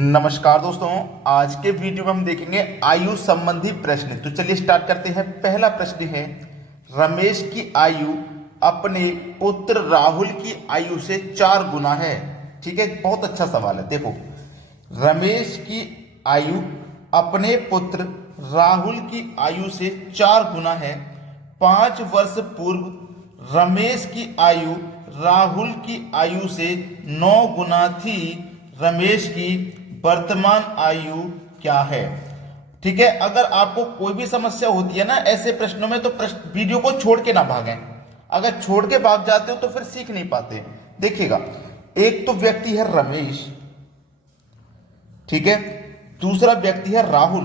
नमस्कार दोस्तों, आज के वीडियो में हम देखेंगे आयु संबंधी प्रश्न। तो चलिए स्टार्ट करते हैं। पहला प्रश्न है, रमेश की आयु अपने पुत्र राहुल की आयु से 4 गुना है। ठीक है, बहुत अच्छा सवाल है। देखो, रमेश की आयु अपने पुत्र राहुल की आयु से 4 गुना है। 5 वर्ष पूर्व रमेश की आयु राहुल की आयु से 9 गुना थी। रमेश की वर्तमान आयु क्या है? ठीक है, अगर आपको कोई भी समस्या होती है ना ऐसे प्रश्नों में, तो वीडियो को छोड़ के ना भागें। अगर छोड़ के भाग जाते हो तो फिर सीख नहीं पाते। देखिएगा, एक तो व्यक्ति है रमेश, ठीक है, दूसरा व्यक्ति है राहुल।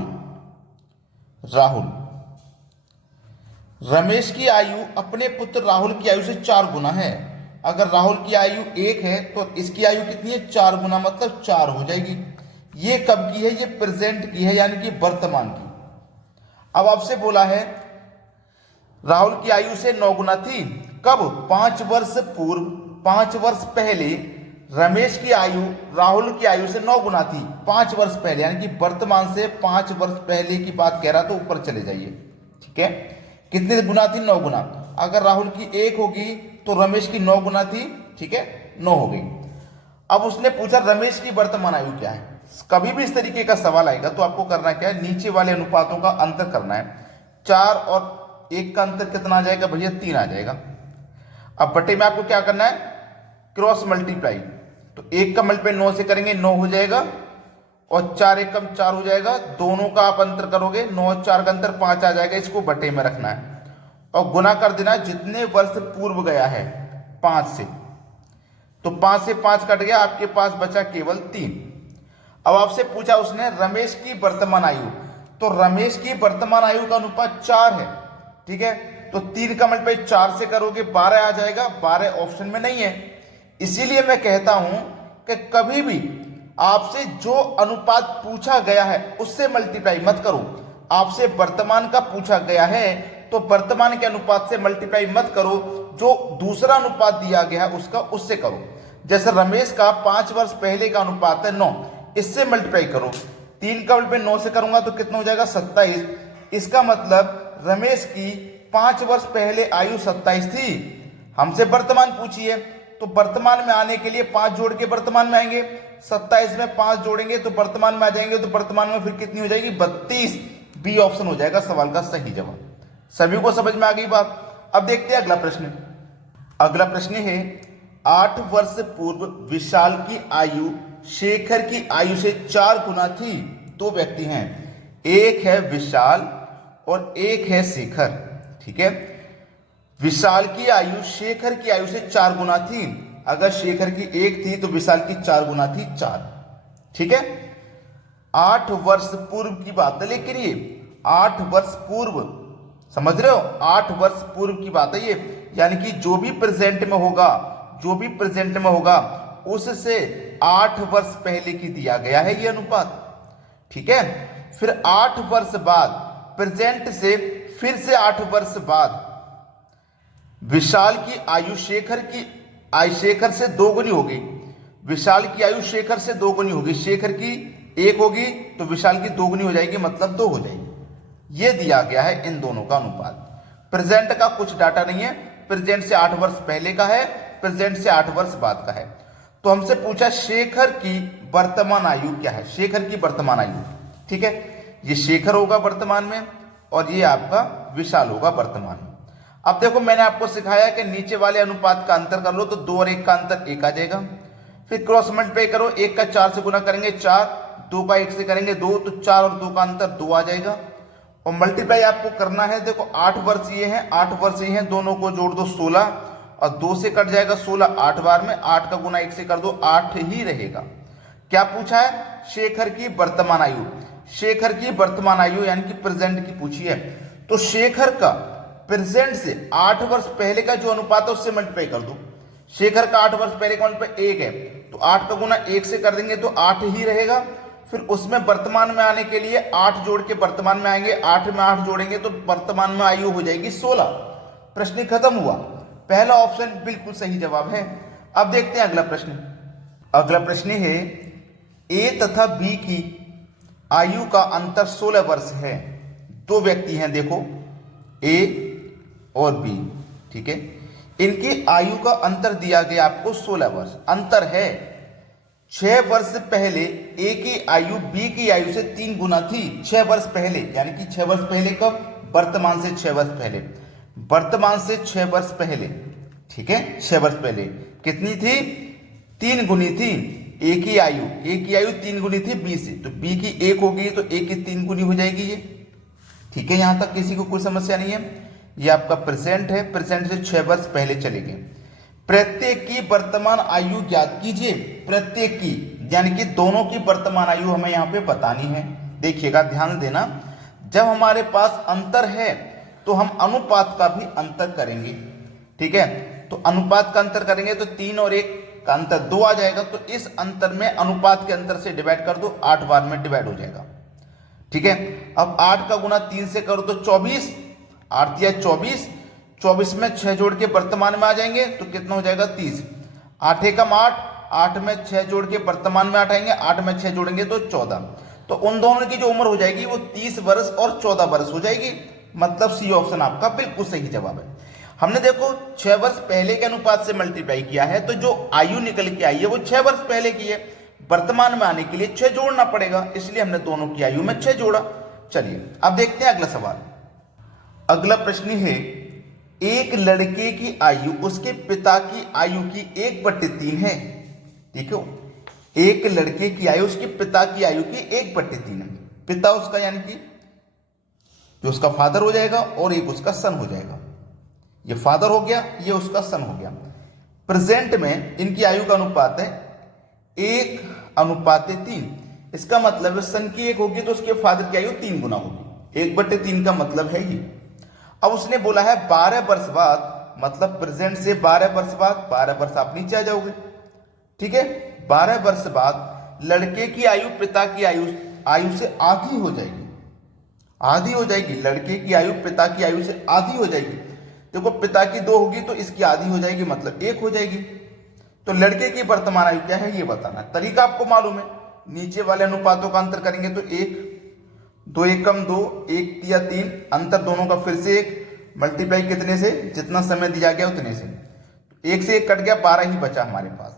रमेश की आयु अपने पुत्र राहुल की आयु से 4 गुना है। अगर राहुल की आयु 1 है तो इसकी आयु कितनी है? 4 गुना, मतलब 4 हो जाएगी। ये कब की है? ये प्रेजेंट की है, यानी कि वर्तमान की। अब आपसे बोला है राहुल की आयु से 9 गुना थी। कब? 5 वर्ष पूर्व, 5 वर्ष पहले रमेश की आयु राहुल की आयु से 9 गुना थी। 5 वर्ष पहले, यानी कि वर्तमान से 5 वर्ष पहले की बात कह रहा, तो ऊपर चले जाइए। ठीक है, कितने गुना थी? 9 गुना। अगर राहुल की 1 होगी तो रमेश की 9 गुना थी। ठीक है, 9 हो गई। अब उसने पूछा रमेश की वर्तमान आयु क्या है। कभी भी इस तरीके का सवाल आएगा तो आपको करना क्या है? नीचे वाले अनुपातों का अंतर करना है। 4 और 1 का अंतर कितना आ जाएगा भैया? 3 आ जाएगा। अब बटे में आपको क्या करना है? Cross multiply. तो 1 का मल्टीप्लाई 9 से करेंगे, 9 हो जाएगा, और 4 1 कम 4 हो जाएगा। दोनों का आप अंतर करोगे, 9 और 4 का अंतर 5 आ जाएगा। इसको बटे में रखना है और गुना कर देना जितने वर्ष पूर्व गया है 5 से। तो 5 से 5 कट गया, आपके पास बचा केवल 3। अब आपसे पूछा उसने रमेश की वर्तमान आयु, तो रमेश की वर्तमान आयु का अनुपात 4 है। ठीक है, तो 3 का मल्टीप्लाई 4 से करोगे 12 आ जाएगा। 12 ऑप्शन में नहीं है। इसीलिए मैं कहता हूं कि कभी भी आपसे जो अनुपात पूछा गया है उससे मल्टीप्लाई मत करो। आपसे वर्तमान का पूछा गया है तो वर्तमान के अनुपात से मल्टीप्लाई मत करो, जो दूसरा अनुपात दिया गया है उसका उससे करो। जैसे रमेश का 5 वर्ष पहले का अनुपात है 9, इससे मल्टीप्लाई करो। 3 का मल्टीप्लाई 9 से करूंगा तो कितना हो जाएगा? 27। इसका मतलब रमेश की 5 वर्ष पहले आयु 27 थी। हमसे वर्तमान पूछी है, तो वर्तमान में आने के लिए 5 जोड़ के वर्तमान में आएंगे। 27 में 5 जोड़ेंगे तो वर्तमान में आ जाएंगे, तो वर्तमान में फिर कितनी हो जाएगी? 32। बी ऑप्शन हो जाएगा सवाल का सही जवाब। सभी को समझ में आ गई बात? अब देखते हैं अगला प्रश्न। अगला प्रश्न है, 8 वर्ष पूर्व विशाल की आयु शेखर की आयु से 4 गुना थी। 2 व्यक्ति हैं, एक है विशाल और एक है शेखर। ठीक है, विशाल की आयु शेखर की आयु से 4 गुना थी। अगर शेखर की 1 थी तो विशाल की 4 गुना थी, 4। ठीक है, 8 वर्ष पूर्व की बात है, लेकिन ये 8 वर्ष पूर्व, समझ रहे हो? 8 वर्ष पूर्व की बात है ये, यानी कि जो भी प्रेजेंट में होगा उससे 8 वर्ष पहले की दिया गया है ये अनुपात। ठीक है, फिर 8 वर्ष बाद, प्रेजेंट से फिर से 8 वर्ष बाद विशाल की आयु शेखर से 2 गुनी होगी। विशाल की आयु शेखर से 2 गुनी होगी। शेखर की 1 होगी तो विशाल की 2 गुनी हो जाएगी, मतलब 2 हो जाएगी। यह दिया गया है इन दोनों का अनुपात। प्रेजेंट का कुछ डाटा नहीं है, प्रेजेंट से 8 वर्ष पहले का है, प्रेजेंट से 8 वर्ष बाद का है। तो हमसे पूछा शेखर की वर्तमान आयु क्या है? शेखर की वर्तमान आयु, ठीक है, ये शेखर होगा वर्तमान में और ये आपका विशाल होगा वर्तमान में। अब देखो, मैंने आपको सिखाया कि नीचे वाले अनुपात का अंतर कर लो, तो 2 और 1 का अंतर 1 आ जाएगा। फिर क्रॉस मल्टीप्लाई करो, 1 का 4 से गुना करेंगे 4, 2 का 1 से करेंगे 2, तो 4 और 2 का अंतर 2 आ जाएगा। और मल्टीप्लाई आपको करना है, देखो 8 वर्ष ये हैं, 8 वर्ष ये हैं, दोनों को जोड़ दो 16, और 2 से कट जाएगा 16 8 बार में, 8 का गुना 1 से कर दो 8 ही रहेगा। क्या पूछा है? शेखर की वर्तमान आयु। शेखर की वर्तमान आयु यानी कि प्रेजेंट की पूछी है, तो शेखर का प्रेजेंट से 8 वर्ष पहले का जो अनुपात है उससे मल्टीप्लाई कर दो। शेखर का 8 वर्ष पहले का मल्टीप्लाई 1 है, तो 8 का गुना 1 से कर देंगे तो 8 ही रहेगा। फिर उसमें वर्तमान में आने के लिए 8 जोड़ के वर्तमान में आएंगे, 8 में 8 जोड़ेंगे तो वर्तमान में आयु हो जाएगी 16। प्रश्न खत्म हुआ। पहला ऑप्शन बिल्कुल सही जवाब है। अब देखते हैं अगला प्रश्न। अगला प्रश्न है ए तथा बी की आयु का अंतर 16 वर्ष है। दो व्यक्ति हैं, देखो ए और बी, ठीक है। इनकी आयु का अंतर दिया गया आपको 16 वर्ष। अंतर है 6 वर्ष पहले ए की आयु बी की आयु से 3 गुना थी। 6 वर्ष पहले, यानी कि 6 वर्ष पहले कब? वर्तमान से 6 वर्ष पहले, वर्तमान से 6 वर्ष पहले, ठीक है। 6 वर्ष पहले कितनी थी? 3 गुनी थी। ए की आयु 3 गुनी थी बी से, तो बी की 1 होगी तो ए की 3 गुनी हो जाएगी ये, ठीक है। यहां तक किसी को कोई समस्या नहीं है। ये आपका प्रेजेंट है, प्रेजेंट से 6 वर्ष पहले चले गए। प्रत्येक की वर्तमान आयु ज्ञात कीजिए। प्रत्येक की यानी कि दोनों की वर्तमान आयु हमें यहाँ पे बतानी है। देखिएगा, ध्यान देना, जब हमारे पास अंतर है तो हम अनुपात का भी अंतर करेंगे, ठीक है। तो अनुपात का अंतर करेंगे तो 3 और 1 का अंतर 2 आ जाएगा, तो इस अंतर में अनुपात के अंतर से डिवाइड कर दो, 8 बार में डिवाइड हो जाएगा, ठीक है। अब 8 का गुना 3 से करो तो 24, 8 या 24, 24 में 6 जोड़ के वर्तमान में आ जाएंगे तो कितना हो जाएगा? 30। 8 एकम 8, 8 में 6 जोड़ के वर्तमान में 8 आएंगे, 8 में 6 जोड़ेंगे तो 14। तो उन दोनों की जो उम्र हो जाएगी वो 30 वर्ष और 14 वर्ष हो जाएगी। मतलब सी ऑप्शन आपका बिल्कुल सही जवाब है। हमने देखो 6 वर्ष पहले के अनुपात से मल्टीप्लाई किया है, तो जो आयु निकल के आई है वो 6 वर्ष पहले की है। वर्तमान में आने के लिए 6 जोड़ना पड़ेगा, इसलिए हमने दोनों की आयु में 6 जोड़ा। चलिए अब देखते हैं अगला सवाल। अगला प्रश्न है, एक लड़के की आयु उसके पिता की आयु की 1/3 है। देखो, एक लड़के की आयु उसके पिता की आयु की 1/3 है। पिता उसका यानी कि जो उसका फादर हो जाएगा और एक उसका सन हो जाएगा। ये फादर हो गया, ये उसका सन हो गया। प्रेजेंट में इनकी आयु का अनुपात है 1:3। इसका मतलब है सन की 1 होगी तो उसके फादर की आयु 3 गुना होगी। 1/3 का मतलब है ये। अब उसने बोला है 12 वर्ष बाद, मतलब प्रेजेंट से 12 वर्ष बाद, 12 वर्ष आप नीचे आ जाओगे, ठीक है। 12 वर्ष बाद लड़के की आयु पिता की आयु से आधी हो जाएगी। आधी हो जाएगी, लड़के की आयु पिता की आयु से आधी हो जाएगी। देखो, पिता की 2 होगी तो इसकी आधी हो जाएगी, मतलब 1 हो जाएगी। तो लड़के की वर्तमान आयु क्या है ये बताना है। तरीका आपको मालूम है, नीचे वाले अनुपातों का अंतर करेंगे तो 1, 2 एकम 2, 1 या 3, अंतर दोनों का फिर से 1, मल्टीप्लाई कितने से? जितना समय दिया गया उतने से। 1 से 1 कट गया, 12 ही बचा हमारे पास।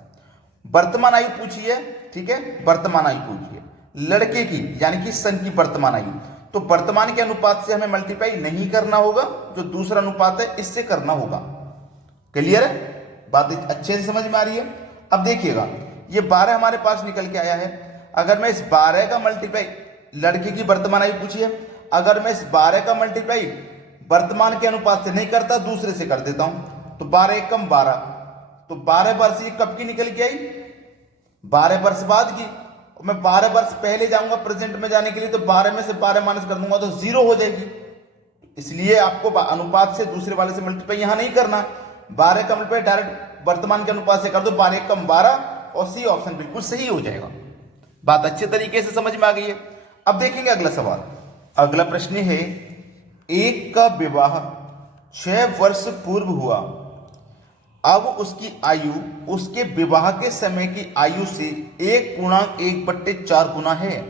वर्तमान आयु पूछी है, ठीक है, वर्तमान आयु पूछी है लड़के की, यानी कि सन की वर्तमान आयु। तो वर्तमान के अनुपात से हमें मल्टीप्लाई नहीं करना होगा, जो दूसरा अनुपात है इससे करना होगा। क्लियर है? बात अच्छे से समझ में आ रही है? अब देखिएगा, ये 12 हमारे पास निकल के आया है। अगर मैं इस 12 का मल्टीप्लाई, लड़के की वर्तमान आयु पूछी है, अगर मैं इस 12 का मल्टीप्लाई वर्तमान के अनुपात से नहीं करता, दूसरे से कर देता हूं, तो 12 एकम 12, तो 12 वर्ष ये कब की निकल के आई? 12 वर्ष बाद की। मैं 12 वर्ष पहले जाऊंगा प्रेजेंट में जाने के लिए, तो 12 में से 12 माइनस कर दूंगा तो 0 हो जाएगी। इसलिए आपको अनुपात से दूसरे वाले से मल्टीप्लाई यहां नहीं करना। 12 का मल्टीप्लाई डायरेक्ट वर्तमान के अनुपात से कर दो, 12 एकम 12, और सी ऑप्शन बिल्कुल सही हो जाएगा। बात अच्छे तरीके से समझ में आ गई है। अब देखेंगे अगला सवाल। अगला प्रश्न है, एक का विवाह 6 वर्ष पूर्व हुआ, अब उसकी आयु उसके विवाह के समय की आयु से 1/1/4 गुना है।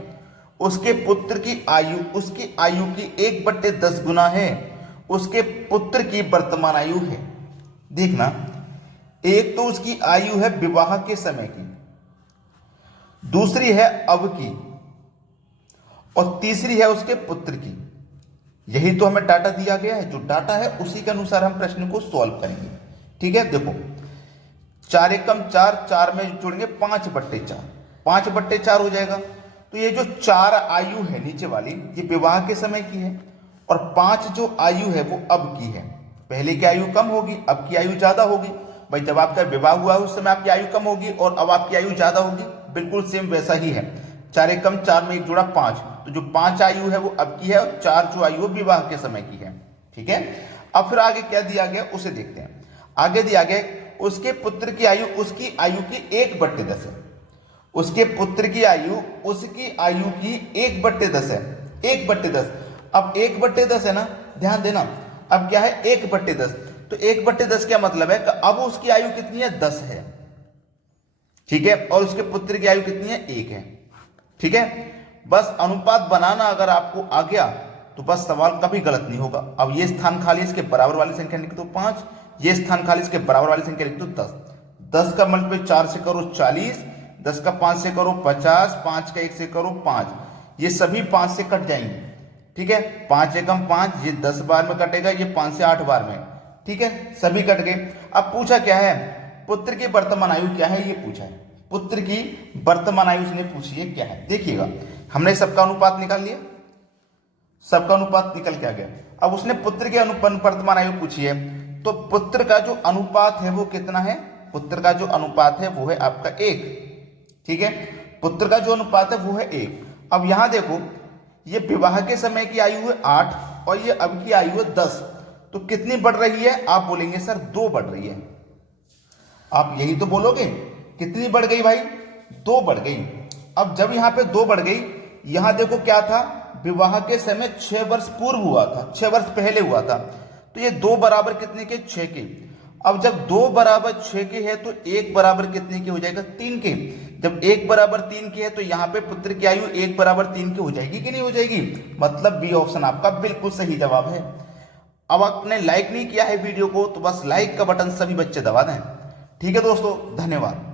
उसके पुत्र की आयु उसकी आयु की 1/10 गुना है। उसके पुत्र की वर्तमान आयु है। देखना, एक तो उसकी आयु है विवाह के समय की, दूसरी है अब की, और तीसरी है उसके पुत्र की। यही तो हमें डाटा दिया गया है। जो डाटा है उसी के अनुसार हम प्रश्न को सॉल्व करेंगे, ठीक है। देखो, 4 एकम 4, 4 में जोड़ेंगे 5/4, 5/4 हो जाएगा। तो ये जो 4 आयु है नीचे वाली, ये विवाह के समय की है, और 5 जो आयु है वो अब की है। पहले की आयु कम होगी, अब की आयु ज्यादा होगी। भाई, जब आपका विवाह हुआ उस समय आपकी आयु कम होगी और अब आपकी आयु ज्यादा होगी। बिल्कुल सेम वैसा ही है। 4 एकम 4 में 1 जोड़ा 5, तो जो 5 आयु है वो अब की है, और 4 जो आयु है विवाह के समय की है, ठीक है। अब फिर आगे क्या दिया गया उसे देखते हैं। आगे दिया गया, उसके पुत्र की आयु उसकी आयु की 1/10 है। उसके पुत्र की आयु उसकी आयु की 1/10 है। 1/10, अब 1/10 है ना, ध्यान देना। अब क्या है? 1/10, तो 1/10 क्या मतलब है कि अब उसकी आयु कितनी है? 10 है, ठीक है। और उसके पुत्र की आयु कितनी है? 1 है। ठीक है, बस अनुपात बनाना अगर आपको आ गया तो बस सवाल कभी गलत नहीं होगा। अब ये स्थान खाली, इसके बराबर वाली संख्या लिख दो 5, ये स्थान खाली, इसके बराबर वाली संख्या लिख दो 10। 10 का मल्टीप्लाई 4 से करो 40, 10 का 5 से करो 50, 5 का 1 से करो 5, ये सभी 5 से कट जाएंगे। ठीक है, 5 एकम 5, ये 10 बार में कटेगा, ये 5 से 8 बार में। ठीक है, सभी कट गए। अब पूछा क्या है, पुत्र की वर्तमान आयु क्या है, ये पूछा है। पुत्र की वर्तमान आयु उसने पूछी है क्या है। देखिएगा, हमने सबका अनुपात निकाल लिया, सबका अनुपात निकल के आ गया। अब उसने पुत्र की वर्तमान आयु पूछी है, तो पुत्र का जो अनुपात है वो कितना है, पुत्र का जो अनुपात है वो है आपका 1। ठीक है, पुत्र का जो अनुपात है वो है 1। अब यहां देखो, ये विवाह के समय की आयु है 8 और ये अब की आयु है 10, तो कितनी बढ़ रही है, आप बोलेंगे सर 2 बढ़ रही है। आप यही तो बोलोगे, कितनी बढ़ गई भाई, 2 बढ़ गई। अब जब यहां पे 2 बढ़ गई, यहां देखो क्या था, विवाह के समय 6 वर्ष पूर्व हुआ था, 6 वर्ष पहले हुआ था, तो ये 2 बराबर कितने के, 6 के। अब जब 2 बराबर 6 के है तो 1 बराबर कितने के हो जाएगा, 3 के। जब 1 बराबर 3 के है तो यहाँ पे पुत्र की आयु 1 बराबर 3 की हो जाएगी कि नहीं हो जाएगी, मतलब बी ऑप्शन आपका बिल्कुल सही जवाब है। अब आपने लाइक नहीं किया है वीडियो को तो बस लाइक का बटन सभी बच्चे दबा दें। ठीक है दोस्तों, धन्यवाद।